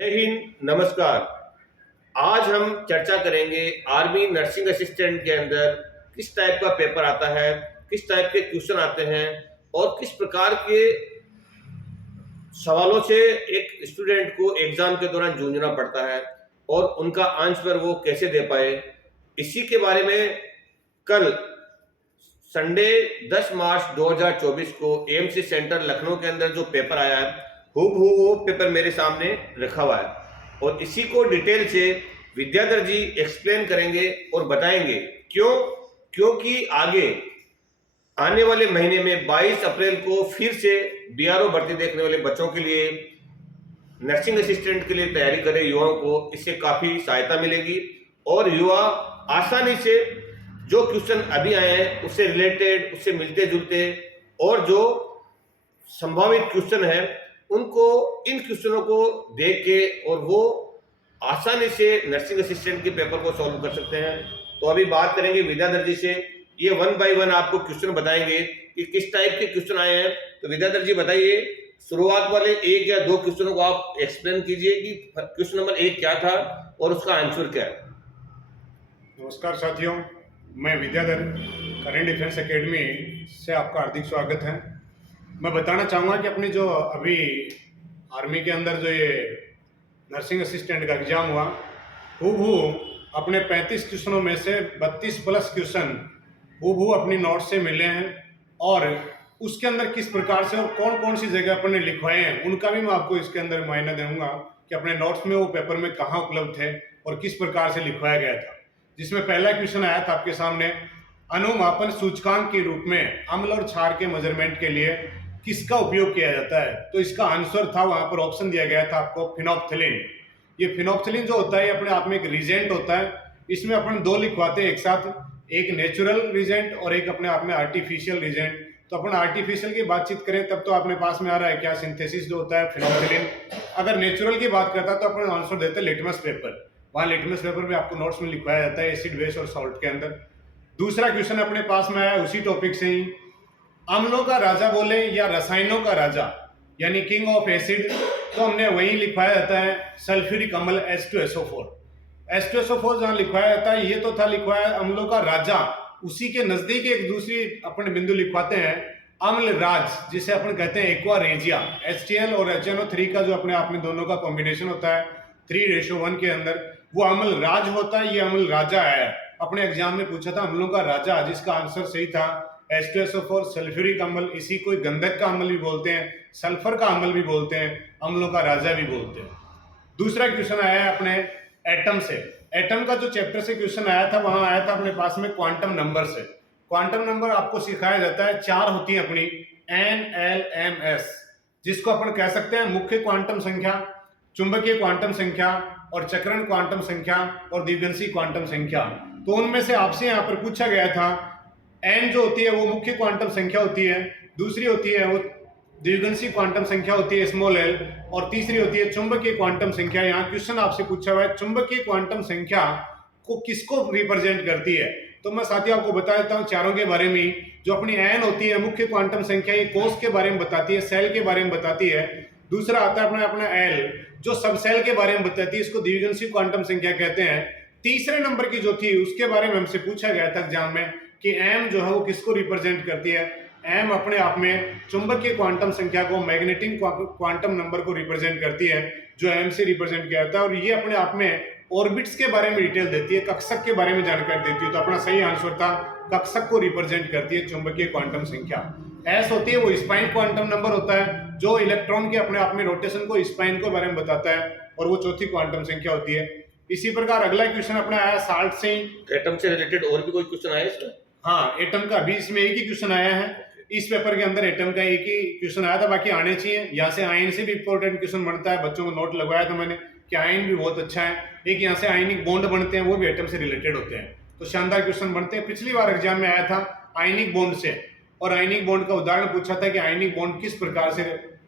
जय हिंद, नमस्कार। आज हम चर्चा करेंगे आर्मी नर्सिंग असिस्टेंट के अंदर किस टाइप का पेपर आता है, किस टाइप के क्वेश्चन आते हैं और किस प्रकार के सवालों से एक स्टूडेंट को एग्जाम के दौरान जूझना पड़ता है और उनका आंसर वो कैसे दे पाए। इसी के बारे में कल संडे 10 मार्च 2024 को एएमसी सेंटर लखनऊ के अंदर जो पेपर आया है, हूबहू वो पेपर मेरे सामने रखा हुआ है और इसी को डिटेल से विद्याधर जी एक्सप्लेन करेंगे और बताएंगे। क्योंकि आगे आने वाले महीने में 22 अप्रैल को फिर से बीआरओ भर्ती देखने वाले बच्चों के लिए नर्सिंग असिस्टेंट के लिए तैयारी करें युवाओं को, इससे काफ़ी सहायता मिलेगी और युवा आसानी से जो क्वेश्चन अभी आए हैं उससे रिलेटेड, उससे मिलते जुलते और जो संभावित क्वेश्चन है उनको, इन क्वेश्चनों को देख के और वो आसानी से नर्सिंग असिस्टेंट के पेपर को सॉल्व कर सकते हैं। तो अभी बात करेंगे विद्याधर जी से, ये 1 बाय 1 आपको क्वेश्चन बताएंगे कि किस टाइप के क्वेश्चन आए हैं। तो विद्याधर जी बताइए, शुरुआत वाले 1 या 2 क्वेश्चनों को आप एक्सप्लेन कीजिए कि क्वेश्चन नंबर 1 क्या था और उसका आंसर क्या है। नमस्कार साथियों, मैं विद्याधर करेंट डिफेंस एकेडमी से आपका हार्दिक स्वागत है। मैं बताना चाहूँगा कि अपनी जो अभी आर्मी के अंदर जो ये नर्सिंग असिस्टेंट का एग्ज़ाम हुआ, हूबहू अपने 35 क्वेश्चनों में से 32 प्लस क्वेश्चन हूबहू अपनी नोट से मिले हैं और उसके अंदर किस प्रकार से और कौन कौन सी जगह अपने लिखवाए हैं उनका भी मैं आपको इसके अंदर मुआयना दूंगा कि अपने नोट्स में वो पेपर में कहाँ उपलब्ध थे और किस प्रकार से लिखवाया गया था। जिसमें पहला क्वेश्चन आया था आपके सामने, अनुमापन सूचकांक के रूप में अम्ल और क्षार के मेजरमेंट के लिए किसका उपयोग किया जाता है। तो इसका आंसर था, वहां पर ऑप्शन दिया गया था आपको फिनोप्थिलीन। ये फिनोप्थिलीन जो होता है ये अपने आप में एक रिजेंट होता है। इसमें अपन 2 लिखवाते हैं एक साथ, एक नेचुरल रिजेंट और एक अपने आप में आर्टिफिशियल रिजेंट। तो अपन आर्टिफिशियल की बातचीत करें तब तो अपने पास में आ रहा है क्या, सिंथेसिस जो होता है फिनोप्थिलीन। अगर नेचुरल की बात करता तो अपन आंसर देते लिटमस पेपर। वहाँ लिटमस पेपर में आपको नोट्स में लिखवाया जाता है एसिड, बेस और सॉल्ट के अंदर। दूसरा क्वेश्चन अपने पास में आया उसी टॉपिक से ही, अम्लों का राजा बोले या रसायनों का राजा यानी किंग ऑफ एसिड, तो हमने वही लिखवाया जाता है सल्फ्यूरिक अम्ल H2SO4। H2SO4 जहाँ लिखवाया जाता है, ये तो था लिखवाया अम्लों का राजा, उसी के नजदीक एक दूसरी अपन बिंदु लिखवाते हैं अम्ल राज, जिसे अपन कहते हैं एक्वा रेजिया। HCl और HNO3 का जो अपने आप में दोनों का कॉम्बिनेशन होता है 3:1 के अंदर, वो अम्ल राज होता है, ये अम्ल राजा है। अपने एग्जाम में पूछा था अम्लों का राजा, जिसका आंसर सही था H2SO4 सल्फ्यूरिक अम्ल। इसी को गंधक का अम्ल भी बोलते हैं, सल्फर का अम्ल भी बोलते हैं, अम्लों का राजा भी बोलते हैं। दूसरा क्वेश्चन आया है अपने एटम से। एटम का जो चैप्टर से क्वेश्चन आया था, वहां आया था अपने पास में क्वांटम नंबर से। क्वांटम नंबर आपको सिखाया जाता है, 4 होती है अपनी NLMS, जिसको अपन कह सकते हैं मुख्य क्वांटम संख्या, चुंबकीय क्वांटम संख्या और चक्रण क्वांटम संख्या और द्विगंशी क्वांटम संख्या। तो उनमें से आपसे यहाँ पर पूछा गया था, एन जो होती है वो मुख्य क्वांटम संख्या होती है, दूसरी होती है वो द्विगंशी क्वांटम संख्या होती है स्मॉल एल, और तीसरी होती है चुंबकीय क्वांटम संख्या। यहाँ क्वेश्चन आपसे पूछा हुआ है चुंबकीय क्वांटम संख्या को किसको रिप्रेजेंट करती है। तो मैं साथियों आपको बता देता हूँ चारों के बारे में। जो अपनी एन होती है मुख्य क्वांटम संख्या, ये कोष के बारे में बताती है, सेल के बारे में बताती है। दूसरा आता है अपना अपना एल, जो सब सेल के बारे में बताती है, इसको द्विगंशी क्वांटम संख्या कहते हैं। तीसरे नंबर की जो थी उसके बारे में हमसे पूछा गया था एग्जाम में कि एम जो है वो किसको रिप्रेजेंट करती है। एम अपने आप में चुंबकीय क्वांटम संख्या को, मैग्नेटिक क्वांटम नंबर को रिप्रेजेंट करती है, जो एम से रिप्रेजेंट किया जाता है। और ये अपने आप में ऑर्बिट्स के बारे में डिटेल देती है, कक्षक के बारे में जानकारी देती है। तो अपना सही आंसर था कक्षक को रिप्रेजेंट करती है चुंबकीय क्वांटम संख्या। एस होती है वो स्पाइन क्वांटम नंबर होता है, जो इलेक्ट्रॉन के अपने आप में रोटेशन को, स्पाइन के बारे में बताता है, और वो चौथी क्वांटम संख्या होती है। इसी प्रकार अगला क्वेश्चन अपना आया साल्ट से ही। एटम से रिलेटेड और भी कोई क्वेश्चन आया इसमें? हाँ, एटम का अभी इसमें एक ही क्वेश्चन आया है। इस पेपर के अंदर एटम का एक ही क्वेश्चन आया था, बाकी आने चाहिए। यहाँ से आयन से भी इंपॉर्टेंट क्वेश्चन बनता है, बच्चों को नोट लगवाया था मैंने कि आयन भी बहुत अच्छा है। एक यहाँ से आयनिक बॉन्ड बनते हैं, वो भी एटम से रिलेटेड होते हैं, तो शानदार क्वेश्चन बनते हैं। पिछली बार एग्जाम में आया था आयनिक बॉन्ड से, और आयनिक बॉन्ड का उदाहरण पूछा था कि आयनिक बॉन्ड किस प्रकार से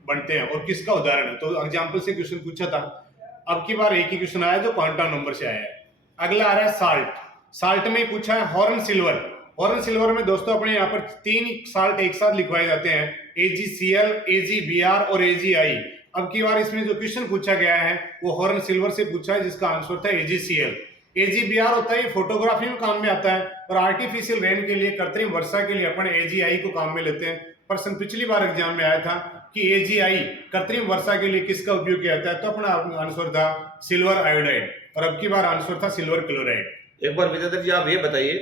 बनते हैं और किसका उदाहरण है, तो एग्जाम्पल से क्वेश्चन पूछा था। अब की बार एक ही क्वेश्चन आया जो क्वांटम नंबर से आया है। अगला आ रहा है साल्ट। साल्ट में पूछा है हॉर्न सिल्वर। हॉर्न सिल्वर में दोस्तों अपने यहाँ पर 3 साल्ट एक साथ लिखवाए जाते हैं, AgCl, AgBr और AgI। अब की बार इसमें जो क्वेश्चन पूछा गया है वो हॉर्न सिल्वर से पूछा है, जिसका आंसर था AgCl। AgBr होता है, ये फोटोग्राफी में काम में आता है, और आर्टिफिशियल रेन के लिए, कृत्रिम वर्षा के लिए अपन AgI को काम में लेते हैं। प्रश्न पिछली बार एग्जाम में आया था कि AgI कृत्रिम वर्षा के लिए किसका उपयोग किया जाता है, तो अपना आंसर था सिल्वर आयोडाइड, और अब की बार आंसर था सिल्वर क्लोराइड। एक बार विद्याधर जी आप ये बताइए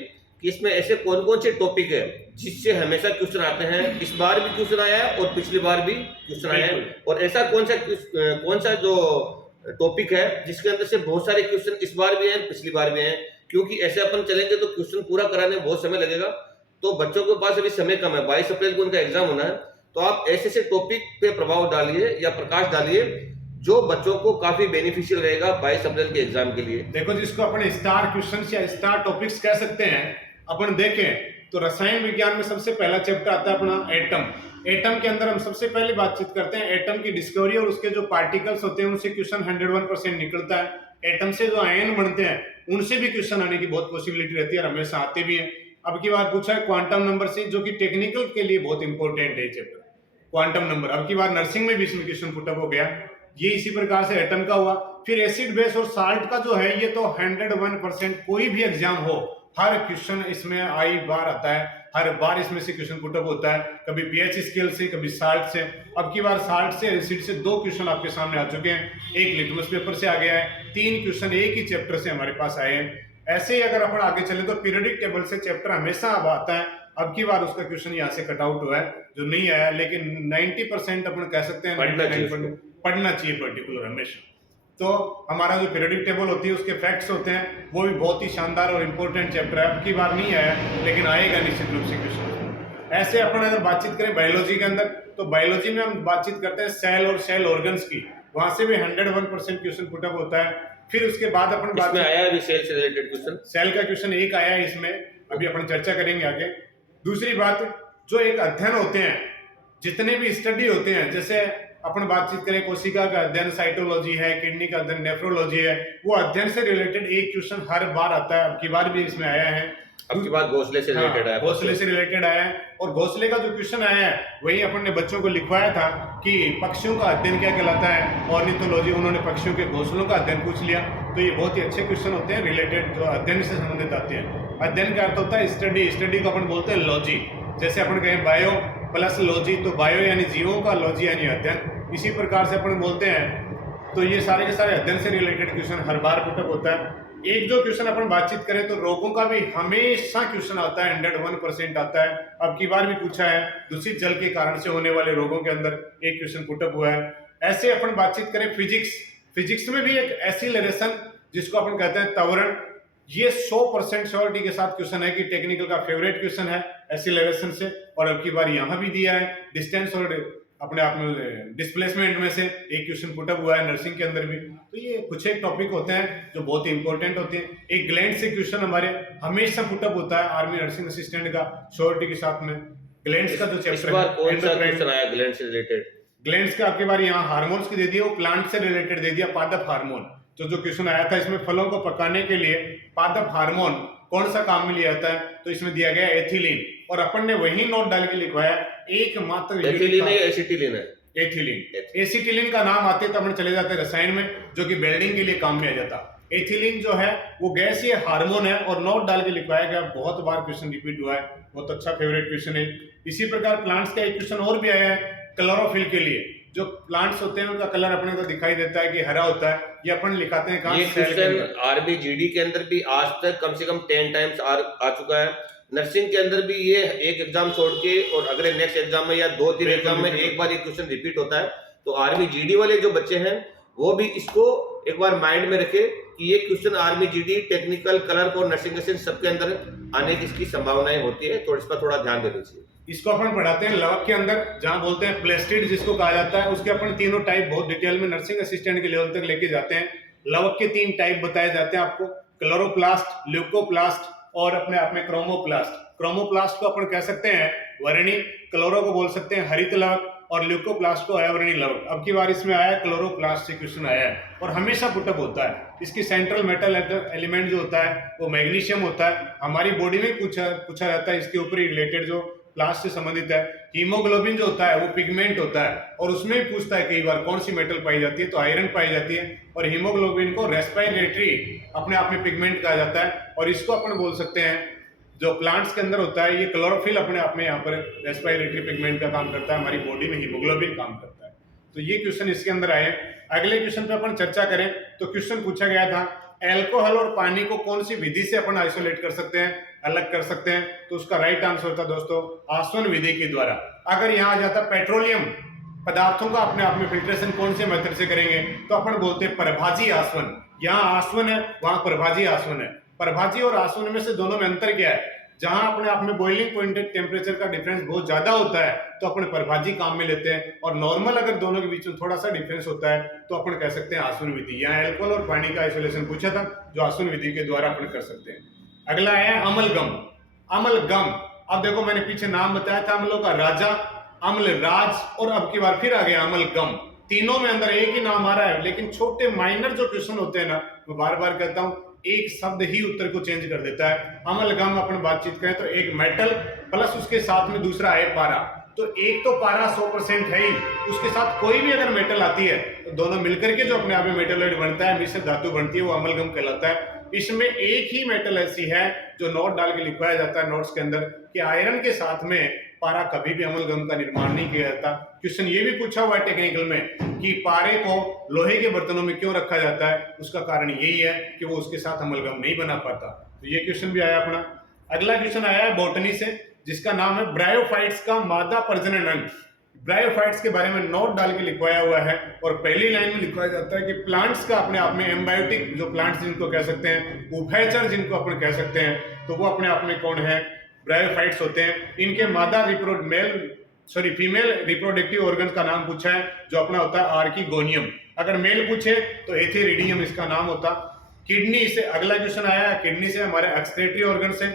कि इसमें ऐसे कौन कौन से टॉपिक है जिससे हमेशा क्वेश्चन आते हैं, इस बार भी क्वेश्चन आया है और पिछली बार भी क्वेश्चन आया है, और ऐसा कौन सा जो टॉपिक है जिसके अंदर से बहुत सारे क्वेश्चन इस बार भी हैं पिछली बार भी हैं, क्योंकि ऐसे अपन चलेंगे तो क्वेश्चन पूरा कराने में बहुत समय लगेगा, तो बच्चों के पास अभी समय कम है, 22 अप्रैल को उनका एग्जाम होना है, तो आप ऐसे ऐसे टॉपिक पे प्रभाव डालिए या प्रकाश डालिए जो बच्चों को काफी बेनिफिशियल रहेगा 22 अप्रैल के एग्जाम के लिए। देखो, जिसको अपने स्टार क्वेश्चन या स्टार टॉपिक्स कह सकते हैं, अपन देखें तो रसायन विज्ञान में सबसे पहला चैप्टर आता है अपना एटम। एटम के अंदर हम सबसे पहले बातचीत करते हैं एटम की डिस्कवरी, और उसके जो पार्टिकल्स होते हैं उनसे क्वेश्चन 101% निकलता है। एटम से जो आयन बनते हैं उनसे भी क्वेश्चन आने की बहुत पॉसिबिलिटी रहती है और हमेशा आते भी हैं। अब की बार पूछा है क्वांटम नंबर से, जो कि टेक्निकल के लिए बहुत इंपॉर्टेंट है चैप्टर क्वांटम नंबर। अब की बार नर्सिंग में भी इसमें क्वेश्चन पुटअप हो गया, ये इसी प्रकार से एटम का हुआ। फिर एसिड बेस और साल्ट का जो है ये तो 101% कोई भी एग्जाम हो हर क्वेश्चन इसमें आई बार आता है, हर बार इसमें से क्वेश्चन पुटअप होता है, कभी पीएच स्केल से, कभी साल्ट से। अब की बार साल्ट से एसिड से 2 क्वेश्चन आपके सामने आ चुके हैं, एक लिटमस पेपर से आ गया है, 3 क्वेश्चन एक ही चैप्टर से हमारे पास आए हैं। ऐसे ही अगर अपन आगे चले तो पीरियडिक टेबल से चैप्टर हमेशा अब आता है। अब की बार उसका क्वेश्चन यहाँ से कट आउट हुआ है जो नहीं आया, लेकिन 90% अपन कह सकते हैं पढ़ना चाहिए पर्टिकुलर हमेशा। तो हमारा जो पीरियडिक टेबल होती है उसके फैक्ट्स होते हैं वो भी बहुत ही शानदार और इंपॉर्टेंट चैप्टर है। अब की बार नहीं आया लेकिन आएगा निश्चित रूप से क्वेश्चन। ऐसे अपन अगर बातचीत करें बायोलॉजी के अंदर, तो बायोलॉजी में हम बातचीत करते हैं सेल और सेल ऑर्गन्स की, वहां से भी 101% क्वेश्चन पुटअप होता है। फिर उसके बाद अपन बात आया है सेल से रिलेटेड क्वेश्चन, सेल का क्वेश्चन एक आया है इसमें, अभी अपन चर्चा करेंगे आगे। दूसरी बात, जो एक अध्ययन होते हैं, जितने भी स्टडी होते हैं, जैसे अपन बातचीत करें कोशिका का अध्ययन साइटोलॉजी है, किडनी का अध्ययन नेफ्रोलॉजी है, वो अध्ययन से रिलेटेड एक क्वेश्चन हर बार आता है। अब की बार भी इसमें आया है, अब की बार घोंसले से रिलेटेड आया, घोंसले से रिलेटेड आया है। और घोंसले का जो क्वेश्चन आया है वही अपन ने बच्चों को लिखवाया था कि पक्षियों का अध्ययन क्या कहलाता है, ऑर्निथोलॉजी, उन्होंने पक्षियों के घोंसलों का अध्ययन पूछ लिया। तो ये बहुत ही अच्छे क्वेश्चन होते हैं रिलेटेड, जो अध्ययन से संबंधित आते हैं। अध्ययन का अर्थ होता है स्टडी, स्टडी को अपन बोलते हैं लॉजी। जैसे अपन कहें बायो प्लस लॉजी, तो बायो यानी जीवों का, लॉजी यानी अध्ययन, इसी प्रकार से अपन बोलते हैं। तो ये सारे के सारे अध्ययन से रिलेटेड क्वेश्चन हर बार पुटअप होता है। एक जो क्वेश्चन अपन बातचीत करें तो रोगों का भी हमेशा क्वेश्चन आता है, 101% आता है। अब की बार भी पूछा है, दूषित जल के कारण से होने वाले रोगों के अंदर एक क्वेश्चन पुटअप हुआ है। ऐसे अपन बातचीत करें फिजिक्स, फिजिक्स में भी एक एसिलरेशन जिसको अपन कहते हैं त्वरण, ये 100% श्योरिटी के साथ क्वेश्चन है कि टेक्निकल का फेवरेट क्वेश्चन है एसिलरेशन से। और अब की बार यहाँ भी दिया है डिस्टेंस और अपने आप में डिस्प्लेसमेंट में से एक क्वेश्चन पुटअप हुआ है नर्सिंग के अंदर भी। तो ये कुछ एक टॉपिक होते हैं जो बहुत ही इंपॉर्टेंट होते हैं। एक ग्लैंड से क्वेश्चन हमारे हमेशा पुटअप होता है आर्मी नर्सिंग असिस्टेंट का श्योरिटी के साथ में। ग्लैंड्स का जो चैप्टर है, कौन सा क्वेश्चन आया ग्लैंड से रिलेटेड? ग्लैंड्स का आपकी बार यहाँ हार्मोन्स की दे दिया, वो प्लांट से रिलेटेड दे दिया, पादप हार्मोन। तो जो क्वेश्चन आया था इसमें फलों को पकाने के लिए पादप हार्मोन कौन सा काम में लिया जाता है, तो इसमें दिया गया एथिलीन। और अपन ने वही नोट डाल के लिखवाया एकमात्र एथिलीन है, एसिटिलीन है, एथिलीन। एसिटिलीन का नाम आते तो अपन चले जाते रसायन में, जो कि वेल्डिंग के लिए काम में आ जाता। एथिलीन जो है वो गैसीय हार्मोन है और नोट डाल के लिखवाया गया, बहुत बार क्वेश्चन रिपीट हुआ है, बहुत अच्छा फेवरेट क्वेश्चन है। इसी प्रकार प्लांट्स का एक क्वेश्चन और भी आया है क्लोरोफिल के लिए। जो प्लांट्स होते हैं उनका कलर अपने को दिखाई देता है कि हरा होता है, ये अपन लिखाते हैं कहां? ये क्वेश्चन आर्मी जीडी के अंदर भी आज तक कम से कम 10 टाइम्स आ चुका है। नर्सिंग के अंदर भी ये एक एग्जाम छोड़ के और अगले नेक्स्ट एग्जाम में या 2-3 एग्जाम में एक बार ये क्वेश्चन रिपीट होता है। तो आर्मी जीडी वाले जो बच्चे हैं वो भी इसको एक बार माइंड में रखे कि ये question army GD, technical, colour और नर्सिंग असिस्टेंट सबके अंदर आने की इसकी संभावनाएं होती है, तो इस पर थोड़ा ध्यान देना चाहिए। इसको अपन पढ़ाते हैं लवक के अंदर, जहां बोलते हैं प्लेस्टिड जिसको कहा जाता है, उसके अपन तीनों टाइप बहुत डिटेल में नर्सिंग असिस्टेंट के लेवल तक लेके जाते हैं। लवक के 3 टाइप बताए जाते हैं आपको, क्लोरोप्लास्ट, ल्यूकोप्लास्ट और अपने आप में क्रोमोप्लास्ट। क्रोमोप्लास्ट को अपन कह सकते हैं वर्णी, क्लोरो को बोल सकते हैं हरित लवक और ल्यूकोप्लास्ट को अवर्णी लवक। अब की बार इसमें आया क्लोरोप्लास्ट से क्वेश्चन आया है और हमेशा पुटअप होता है। इसकी सेंट्रल मेटल एलिमेंट जो होता है वो मैग्नीशियम होता है। हमारी बॉडी में पूछा जाता है इसके ऊपर रिलेटेड जो प्लांट्स से संबंधित है। हीमोग्लोबिन जो होता है वो पिगमेंट होता है और उसमें भी पूछता है कई बार कौन सी मेटल पाई जाती है, तो आयरन पाई जाती है। और हीमोग्लोबिन को रेस्पिरेटरी अपने आप में पिगमेंट कहा जाता है और इसको अपन बोल सकते हैं जो प्लांट्स के अंदर होता है ये क्लोरोफिल अपने आप में यहाँ पर रेस्पिरेटरी पिगमेंट का काम करता है, हमारी बॉडी में हीमोग्लोबिन काम करता है। तो ये क्वेश्चन इसके अंदर आए। अगले क्वेश्चन पे अपन चर्चा करें तो क्वेश्चन पूछा गया था अल्कोहल और पानी को कौन सी विधि से अपन आइसोलेट कर सकते हैं, अलग कर सकते हैं, तो उसका राइट आंसर था दोस्तों आसवन विधि के द्वारा। अगर यहाँ आ जाता पेट्रोलियम पदार्थों का अपने आप में फिल्ट्रेशन कौन से मेथड से करेंगे, तो अपन बोलते हैं प्रभाजी आसवन। यहाँ आसवन है वहां प्रभाजी आसवन है। प्रभाजी और आसवन में से दोनों में अंतर क्या है, जहां अपने आप में बॉइलिंग पॉइंट टेम्परेचर का डिफरेंस बहुत ज्यादा होता है तो अपन प्रभाजी काम में लेते हैं, और नॉर्मल अगर दोनों के बीच में थोड़ा सा डिफरेंस होता है तो अपन कह सकते हैं आसवन विधि। यहाँ अल्कोहल और पानी का आइसोलेशन पूछा था जो आसवन विधि के द्वारा अपन कर सकते हैं। अगला है अमलगम। अमलगम, अब देखो मैंने पीछे नाम बताया था अम्लों का राजा, अम्ल राज, और अब की बार फिर आ गया अमलगम। तीनों में अंदर एक ही नाम आ रहा है, लेकिन छोटे माइनर जो क्वेश्चन होते हैं ना, मैं बार बार कहता हूं एक शब्द ही उत्तर को चेंज कर देता है। अमलगम अपन बातचीत करें तो एक मेटल प्लस उसके साथ में दूसरा है पारा, तो एक तो पारा 100% है ही, उसके साथ कोई भी अगर मेटल आती है तो दोनों मिलकर के जो अपने आप में मेटलॉइड बनता है, मिश्र धातु बनती है, वो अमलगम कहलाता है। इसमें एक ही मेटल ऐसी है जो नोट डाल के लिखवाया जाता है नोट्स के अंदर कि आयरन के साथ में पारा कभी भी अमलगम का निर्माण नहीं किया जाता। क्वेश्चन ये भी पूछा हुआ है टेक्निकल में कि पारे को लोहे के बर्तनों में क्यों रखा जाता है, उसका कारण यही है कि वो उसके साथ अमलगम नहीं बना पाता। तो ये क्वेश्चन भी आया अपना। अगला क्वेश्चन आया है बॉटनी से, जिसका नाम है ब्रायोफाइट्स का मादा प्रजनन अंग। ब्रायोफाइट्स के बारे में नोट डाल के लिखवाया हुआ है और पहली लाइन में लिखवाया जाता है कि प्लांट्स का अपने आप में एम्बायोटिक जो प्लांट्स जिनको कह सकते हैं, उभयचर जिनको अपन कह सकते हैं, तो वो अपने आप में कौन है, ब्रायोफाइट्स होते हैं। इनके मादा फीमेल रिप्रोडक्टिव ऑर्गन्स का नाम पूछा है जो अपना होता है आर्किगोनियम। अगर मेल पूछे तो एथेरिडियम इसका नाम होता। किडनी से अगला क्वेश्चन आया है, किडनी से हमारे एक्सक्रीटरी ऑर्गन से,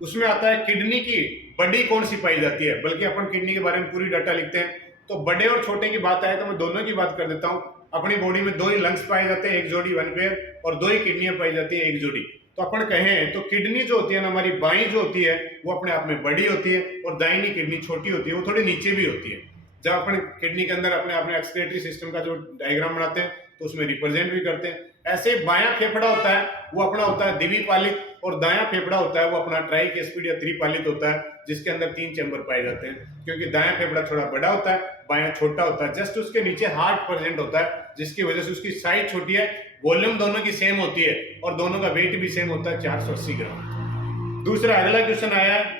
उसमें आता है किडनी की बड़ी कौन सी पाई जाती है, बल्कि अपन किडनी के बारे में पूरी डाटा लिखते हैं। तो बड़े और छोटे की बात आए तो मैं दोनों की बात कर देता हूं। अपनी बॉडी में 2 ही लंग्स पाए जाते हैं, एक जोड़ी 1 पेयर, और 2 ही किडनियां पाई जाती है, एक जोड़ी। तो अपन कहें तो किडनी जो होती है ना हमारी बाई जो होती है वो अपने आप में बड़ी होती है, और दाहिनी किडनी छोटी होती है, वो थोड़ी नीचे भी होती है। जब अपन किडनी के अंदर अपने अपने एक्सक्रीटरी सिस्टम का जो डायग्राम बनाते हैं तो उसमें रिप्रेजेंट भी करते हैं। ऐसे बायां फेफड़ा होता है वो अपना होता है द्विपालित, और दायां फेफड़ा होता है वो अपना ट्राइकेस्पिड या त्रिपालित होता है, जिसके अंदर 3 चैम्बर पाए जाते हैं। क्योंकि दायां फेफड़ा थोड़ा बड़ा होता है, बायां छोटा होता है। जस्ट उसके नीचे हार्ट प्रेजेंट होता है, जिसकी वजह से उसकी साइज छोटी है, वॉल्यूम दोनों की सेम होती है और दोनों का वेट भी सेम होता है 480 ग्राम। दूसरा अगला क्वेश्चन आया है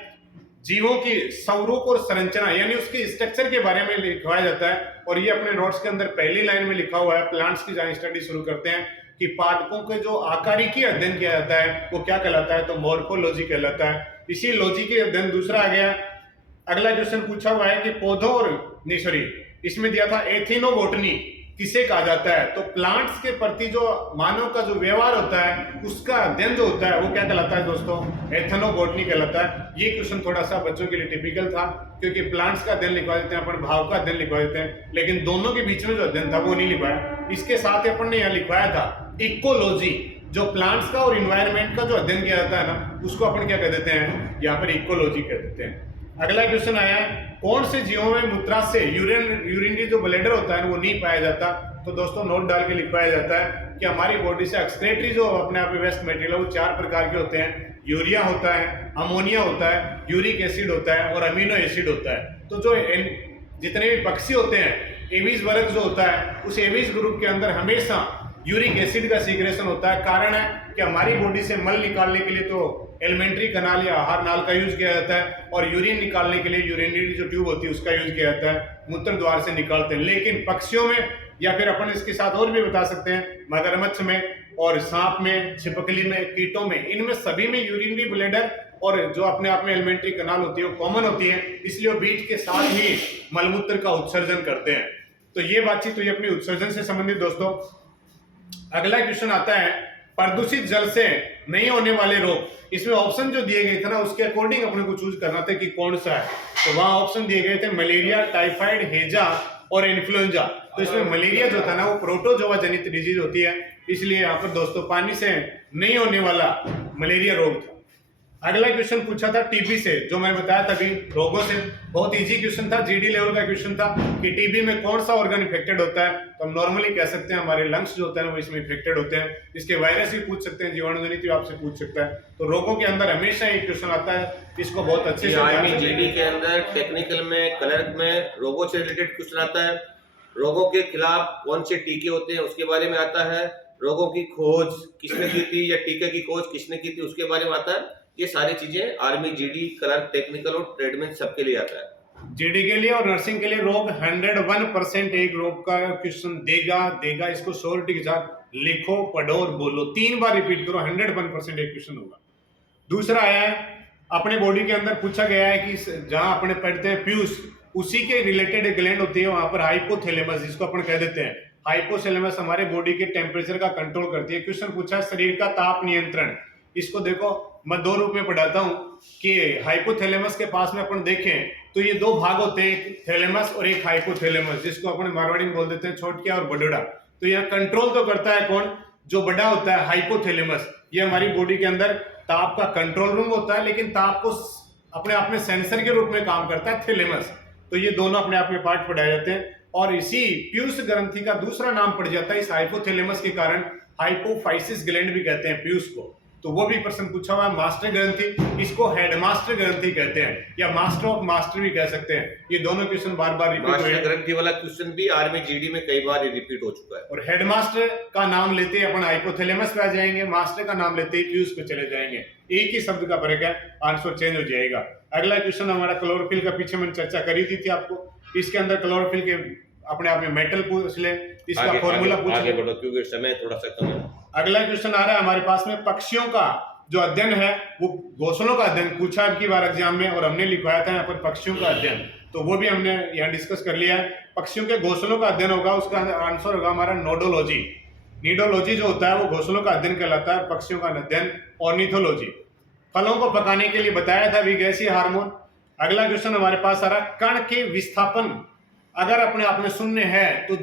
जीवों की स्वरूप और संरचना यानी उसके स्ट्रक्चर के बारे में लिखवाया जाता है, और ये अपने नोट्स के अंदर पहली लाइन में लिखा हुआ है। प्लांट्स की जहां स्टडी शुरू करते हैं कि पादपों के जो आकारिकी अध्ययन किया जाता है वो क्या कहलाता है, तो मॉर्फोलॉजी कहलाता है। इसी लॉजी के अध्ययन दूसरा आ गया। अगला क्वेश्चन पूछा हुआ है कि पौधों और इसमें दिया था एथिनोबोटनी किसे कहा जाता है, तो प्लांट्स के प्रति जो मानव का जो व्यवहार होता है उसका अध्ययन जो होता है वो क्या कहलाता है दोस्तों, एथनोबोटनी कहलाता है। ये क्वेश्चन थोड़ा सा बच्चों के लिए टिपिकल था, क्योंकि प्लांट्स का अध्ययन लिखवा देते हैं अपन, भाव का अध्ययन लिखवा देते हैं, लेकिन दोनों के बीच में जो अध्ययन था वो नहीं लिखवाया। इसके साथ ही अपन ने यहाँ लिखवाया था इकोलॉजी, जो प्लांट्स का और इन्वायरमेंट का जो अध्ययन किया जाता है ना उसको अपन क्या कह देते हैं, यहाँ पर इकोलॉजी कह देते हैं। अगला क्वेश्चन आया है कौन से जीवों में मूत्राशय यूरिनरी जो ब्लैडर होता है वो नहीं पाया जाता, तो दोस्तों नोट डाल के लिखवाया जाता है कि हमारी बॉडी से एक्सक्रीटरी जो अपने आप में वेस्ट मटेरियल है वो 4 प्रकार के होते हैं। यूरिया होता है, अमोनिया होता है, यूरिक एसिड होता है और अमीनो एसिड होता है। तो जो जितने भी पक्षी होते हैं एवीज वर्ग जो होता है उस एवीज ग्रुप के अंदर हमेशा यूरिक एसिड का सीक्रेशन होता है। कारण है कि हमारी बॉडी से मल निकालने के लिए तो एलिमेंट्री कनाल या आहार नाल का यूज किया जाता है, और यूरिन निकालने के लिए यूरिनरी जो ट्यूब होती है उसका यूज किया जाता है, मूत्र द्वार से निकालते हैं। लेकिन पक्षियों में या फिर अपन इसके साथ और भी बता सकते हैं मगरमच्छ में और सांप में, छिपकली में, कीटों में, इनमें सभी में यूरिनरी ब्लैडर और जो अपने आप में एलिमेंट्री कनाल होती है वो कॉमन होती है, इसलिए वो बीच के साथ ही मलमूत्र का उत्सर्जन करते हैं। तो ये बातचीत हुई अपनी उत्सर्जन से संबंधित दोस्तों। अगला क्वेश्चन आता है प्रदूषित जल से नहीं होने वाले रोग। इसमें ऑप्शन जो दिए गए थे ना उसके अकॉर्डिंग अपने को चूज करना था कि कौन सा है, तो वहां ऑप्शन दिए गए थे मलेरिया, टाइफाइड, हेजा और इन्फ्लुएंजा। तो इसमें मलेरिया जो था ना वो प्रोटोजोआ जनित डिजीज होती है, इसलिए यहाँ पर दोस्तों पानी से नहीं होने वाला मलेरिया रोग था। अगला क्वेश्चन पूछा था टीबी से, जो मैंने बताया तभी रोगों से। बहुत इजी क्वेश्चन था, जीडी लेवल का क्वेश्चन था कि टीबी में कौन सा ऑर्गन इफेक्टेड होता है। तो हम नॉर्मली कह सकते हैं हमारे लंग्स जो होते हैं वो इसमें इफेक्टेड होते हैं। इसके वायरस भी पूछ सकते हैं, जीवाणु जनित भी आपसे पूछ सकता है। तो रोगों के अंदर हमेशा एक क्वेश्चन आता है, इसको बहुत अच्छे से आर्मी जीडी के अंदर टेक्निकल में, क्लर्क में रोगों से रिलेटेड क्वेश्चन आता है। रोगों के खिलाफ कौन से टीके होते हैं उसके बारे में आता है। रोगों की खोज किसने की थी या टीके की खोज किसने की थी उसके बारे में आता है। ये सारी चीजें आर्मी जीडी, क्लर्क, टेक्निकल और ट्रेडमैन सबके लिए आता है। जीडी के लिए और नर्सिंग के लिए रोग 101% एक रोग का क्वेश्चन देगा। इसको श्योरिटी के साथ लिखो, पढ़ो और बोलो, 3 बार रिपीट करो, 101% एक क्वेश्चन होगा। दूसरा आया है, अपने बॉडी के अंदर पूछा गया है कि जहां अपने पढ़ते हैं पीयूष, उसी के रिलेटेड एक ग्लैंड होती है वहां पर हाइपोथैलेमस, जिसको अपन कह देते हैं। हाइपोथैलेमस हमारे बॉडी के टेम्परेचर का कंट्रोल करती है। क्वेश्चन पूछा है शरीर का ताप नियंत्रण। इसको देखो, मैं 2 रूप में पढ़ाता हूं कि हाइपोथैलेमस के पास में अपन देखें तो ये 2 भाग होते हैं, एक थैलेमस और एक हाइपोथैलेमस, जिसको अपन मारवाड़ी में बोल देते हैं छोटकिया और बड़ोड़ा। तो यहाँ कंट्रोल तो करता है कौन? जो बड़ा होता है हाइपोथैलेमस। ये हमारी बॉडी के अंदर ताप का कंट्रोल रूम होता है, लेकिन ताप को अपने आप में सेंसर के रूप में काम करता है थैलेमस। तो ये दोनों अपने आप में पार्ट पढ़ाए जाते हैं। और इसी पीयूष ग्रंथि का दूसरा नाम पड़ जाता है इस हाइपोथैलेमस के कारण, हाइपोफाइसिस ग्लैंड भी कहते हैं पीयूष को। तो वो भी प्रश्न पूछा हुआ है। मास्टर ग्रंथि, इसको हेडमास्टर ग्रंथि कहते हैं या मास्टर ऑफ मास्टर भी कह सकते हैं। ये दोनों क्वेश्चन बार बार रिपीट हुए। मास्टर ग्रंथि वाला क्वेश्चन भी आर्मी जीडी में कई बार रिपीट हो चुका है। और हेडमास्टर का नाम लेते ही अपन हाइपोथैलेमस पे आ जाएंगे, मास्टर का नाम लेते ही पीयूष पे चले जाएंगे। एक ही शब्द का फर्क है, आंसर चेंज हो जाएगा। अगला क्वेश्चन हमारा क्लोरोफिल का, पीछे मैंने चर्चा करी थी आपको। इसके अंदर क्लोरोफिल के अपने आप में मेटल पूछ ले, इसका फॉर्मूला पूछ ले। बढ़ो क्योंकि समय थोड़ा सा कम है। अगला क्वेश्चन आ रहा है हमारे पास में, पक्षियों का जो अध्ययन है वो घोंसलों का अध्ययन पूछा अब की बार एग्जाम में, और हमने लिखवाया था यहाँ पर पक्षियों का अध्ययन। तो वो भी हमने यहाँ डिस्कस कर लिया है। पक्षियों के घोंसलों का अध्ययन होगा, उसका आंसर होगा हमारा नोडोलॉजी। नीडोलॉजी जो होता है वो घोंसलों का अध्ययन कहलाता है, पक्षियों का अध्ययन ऑर्निथोलॉजी। फलों को पकाने के लिए बताया था विगैसीय हार्मोन। अगला क्वेश्चन हमारे पास आ रहा है, कण के विस्थापन अगर अपने आप में शून्य है तो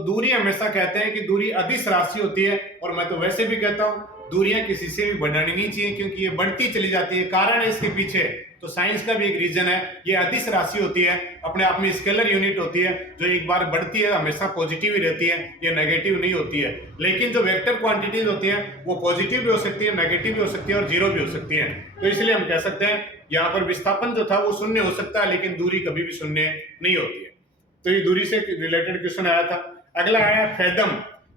दूरी हमेशा कहते हैं कि दूरी अदिश राशि होती है। और मैं तो वैसे भी कहता हूं दूरियां किसी से भी बढ़ानी नहीं चाहिए, क्योंकि ये बढ़ती चली जाती है। कारण है इसके पीछे, तो साइंस का भी एक रीजन है। ये अदिश राशि होती है, अपने आप में स्केलर यूनिट होती है, जो एक बार बढ़ती है हमेशा पॉजिटिव ही रहती है, ये नेगेटिव नहीं होती है। लेकिन जो वेक्टर क्वांटिटीज होती है वो पॉजिटिव भी हो सकती है, नेगेटिव भी हो सकती है और जीरो भी हो सकती है। तो इसलिए हम कह सकते हैं यहाँ पर विस्थापन जो था वो शून्य हो सकता है, लेकिन दूरी कभी भी शून्य नहीं होती है। तो ये दूरी से रिलेटेड क्वेश्चन आया था। अगला आया फेदम।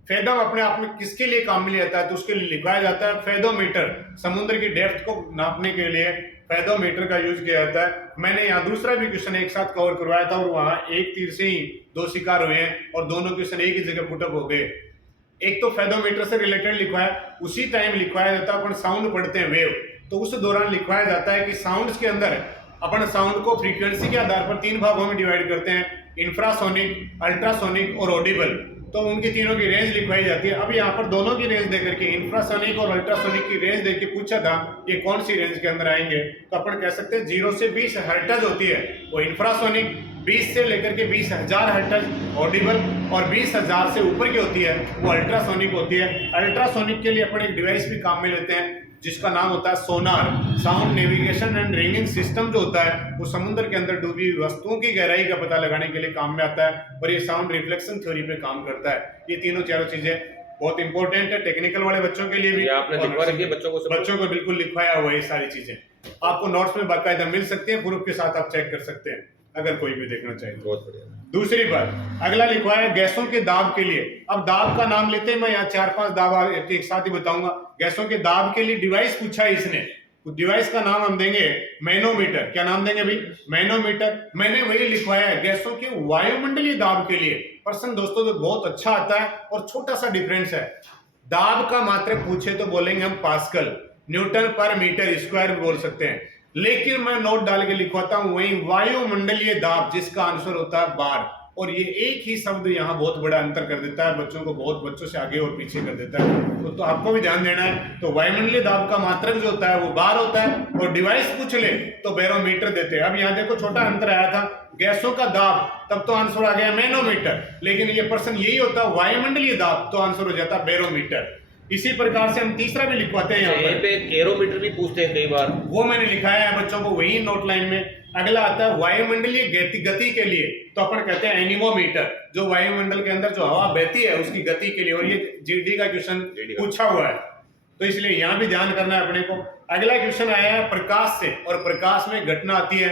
फेदम अपने आप में किसके लिए काम में लिया जाता है? तो उसके लिए लिखवाया जाता है फेदोमीटर। समुद्र की डेप्थ को नापने के लिए फेदोमीटर का यूज किया जाता है। मैंने यहाँ दूसरा भी क्वेश्चन एक साथ कवर करवाया था, और वहां एक तीर से ही 2 शिकार हुए हैं और दोनों क्वेश्चन एक ही जगह पुटअप हो गए। एक तो फेदोमीटर से रिलेटेड लिखवाया, उसी टाइम लिखवाया जाता है अपन साउंड पढ़ते हैं वेव, तो उस दौरान लिखवाया जाता है कि साउंड्स के अंदर अपन साउंड को फ्रीक्वेंसी के आधार पर 3 भागों में डिवाइड करते हैं, इंफ्रासोनिक, अल्ट्रासोनिक और ऑडिबल। तो उनकी तीनों की रेंज लिखवाई जाती है। अब यहाँ पर दोनों की रेंज देकर के, इंफ्रासोनिक और अल्ट्रासोनिक की रेंज देकर पूछा था ये कौन सी रेंज के अंदर आएंगे, तो अपन कह सकते हैं 0 से 20 हर्ट्ज होती है वो इंफ्रासोनिक, 20 से लेकर के 20,000 हर्ट्ज ऑडिबल, और 20,000 से ऊपर की होती है वो अल्ट्रासोनिक होती है। अल्ट्रासोनिक के लिए अपन एक डिवाइस भी काम में लेते हैं जिसका नाम होता है sonar. Sound navigation and ranging system जो होता है वो समुद्र के अंदर डूबी वस्तुओं की गहराई का पता लगाने के लिए काम में आता है, और ये साउंड रिफ्लेक्शन थ्योरी पे काम करता है। ये तीनों चारों चीजें बहुत इंपॉर्टेंट है टेक्निकल वाले बच्चों के लिए भी। आपने लिखवा रखी है बच्चों को बिल्कुल लिखवाया हुआ है। ये सारी चीजें आपको नोट्स में बाकायदा मिल सकती है, प्रूफ के साथ आप चेक कर सकते हैं अगर कोई भी देखना चाहे। बहुत बढ़िया। दूसरी बात, अगला लिखवाया है गैसों के दाब के लिए। अब दाब का नाम लेते हैं, मैं यहाँ 4-5 दाब एक साथ ही बताऊंगा। गैसों के दाब के लिए डिवाइस पूछा है इसने, तो डिवाइस का नाम हम देंगे मैनोमीटर। क्या नाम देंगे भाई? मैनोमीटर। मैंने वही लिखवाया है गैसों के वायुमंडलीय दाब के लिए। प्रश्न दोस्तों तो बहुत अच्छा आता है और छोटा सा डिफरेंस है। दाब का मात्रक पूछे तो बोलेंगे हम पास्कल, न्यूटन पर मीटर स्क्वायर भी बोल सकते हैं, लेकिन मैं नोट डाल के लिखवाता हूं वही वायुमंडलीय दाब, जिसका आंसर होता है बार। और ये एक ही शब्द यहाँ बहुत बड़ा अंतर कर देता है, बच्चों को बहुत बच्चों से आगे और पीछे कर देता है। तो आपको भी ध्यान देना है। तो वायुमंडलीय दाब का मात्रक जो होता है वो बार होता है, और डिवाइस पूछ ले तो बैरोमीटर देते हैं। अब यहाँ देखो छोटा अंतर आया था, गैसों का दाब, तब तो आंसर आ गया मैनोमीटर, लेकिन ये प्रश्न यही होता है वायुमंडलीय दाब, तो आंसर हो जाता बैरोमीटर। इसी प्रकार से हम तीसरा भी लिखवाते हैं यहाँ यहीं पर, पे एरोमीटर भी पूछते हैं कई बार, वो मैंने लिखाया है बच्चों को वही नोट लाइन में। अगला आता है वायुमंडलीय गति के लिए, तो अपन कहते हैं एनीमोमीटर, जो वायुमंडल के अंदर जो हवा बहती है उसकी गति के लिए, और ये जीडी का क्वेश्चन पूछा हुआ है, तो इसलिए यहाँ भी ध्यान करना है अपने को। अगला क्वेश्चन आया है प्रकाश से, और प्रकाश में घटना आती है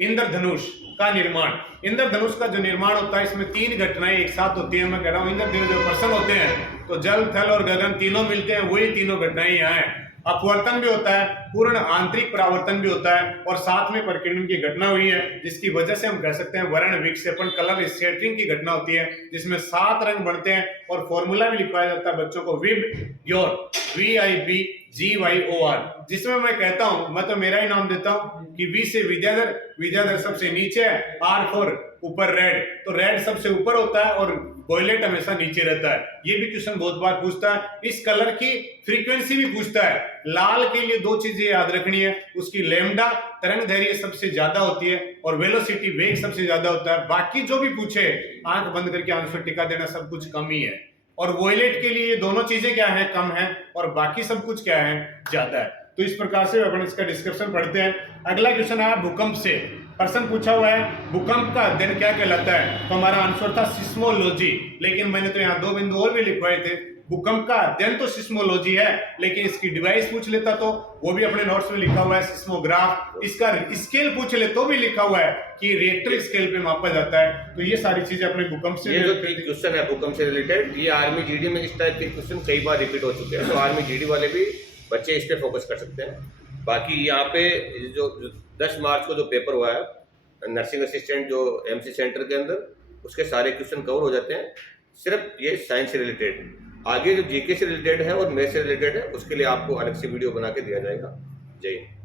इंद्रधनुष का निर्माण। इंद्रधनुष का जो निर्माण होता है इसमें 3 घटनाएं एक साथ होती है। मैं कह रहा हूँ इंद्रदेव जो पर्सन होते हैं तो जल थल और गगन तीनों मिलते हैं, वही तीनों घटनाएं यहाँ है। अपवर्तन भी होता है, पूर्ण आंतरिक परावर्तन भी होता है, और साथ में परिकिरण की घटना हुई है, जिसकी वजह से हम कह सकते हैं वर्ण विक्षेपण, कलर स्कैटरिंग की घटना होती है, जिसमें 7 रंग बनते हैं। और फॉर्मूला भी लिखवाया जाता है बच्चों को विब योर, VIBGYOR, जिसमें मैं कहता हूं, मैं तो मेरा ही नाम देता हूं कि V से विद्याधर, विद्याधर सबसे नीचे है, R फॉर ऊपर रेड, तो रेड सबसे ऊपर होता है और वॉयलेट हमेशा नीचे रहता है। ये भी क्वेश्चन बहुत बार पूछता है। इस कलर की फ्रीक्वेंसी भी पूछता है। लाल के लिए 2 चीजें याद रखनी है, उसकी लैम्डा तरंग दैर्घ्य सबसे ज्यादा होती है और वेलोसिटी वेग सबसे ज्यादा होता है। बाकी जो भी पूछे आंख बंद करके आंसर टिका देना, सब कुछ कम ही है। और वॉयलेट के लिए दोनों चीजें क्या है, कम है, और बाकी सब कुछ क्या है, ज्यादा है। तो इस प्रकार से अपन इसका डिस्क्रिप्शन पढ़ते हैं। अगला क्वेश्चन आया भूकंप से, प्रश्न पूछा हुआ है भूकंप का अध्ययन क्या कहलाता है, तो हमारा आंसर था सिस्मोलॉजी, लेकिन मैंने तो यहाँ 2 बिंदु और भी लिखवाए थे। भूकंप का अध्ययन तो सिस्मोलॉजी है, लेकिन इसकी डिवाइस पूछ लेता तो वो भी अपने नोट्स में लिखा हुआ है सिस्मोग्राफ। इसका स्केल पूछ ले तो भी लिखा हुआ है कि रिएक्टर स्केल पे मापा जाता है। तो ये सारी चीजें अपने भूकंप से, ये जो क्वेश्चन है भूकंप से रिलेटेड, ये आर्मी जीडी में इस टाइप के क्वेश्चन कई बार रिपीट हो चुके हैं, तो आर्मी जीडी वाले भी बच्चे इस पे फोकस कर सकते हैं। बाकी यहाँ पे जो 10 मार्च को जो पेपर हुआ है नर्सिंग असिस्टेंट जो MC सेंटर के अंदर, उसके सारे क्वेश्चन कवर हो जाते हैं। सिर्फ ये साइंस से रिलेटेड, आगे जो GK से रिलेटेड है और मैथ से रिलेटेड है, उसके लिए आपको अलग से वीडियो बना के दिया जाएगा। जय हिंद।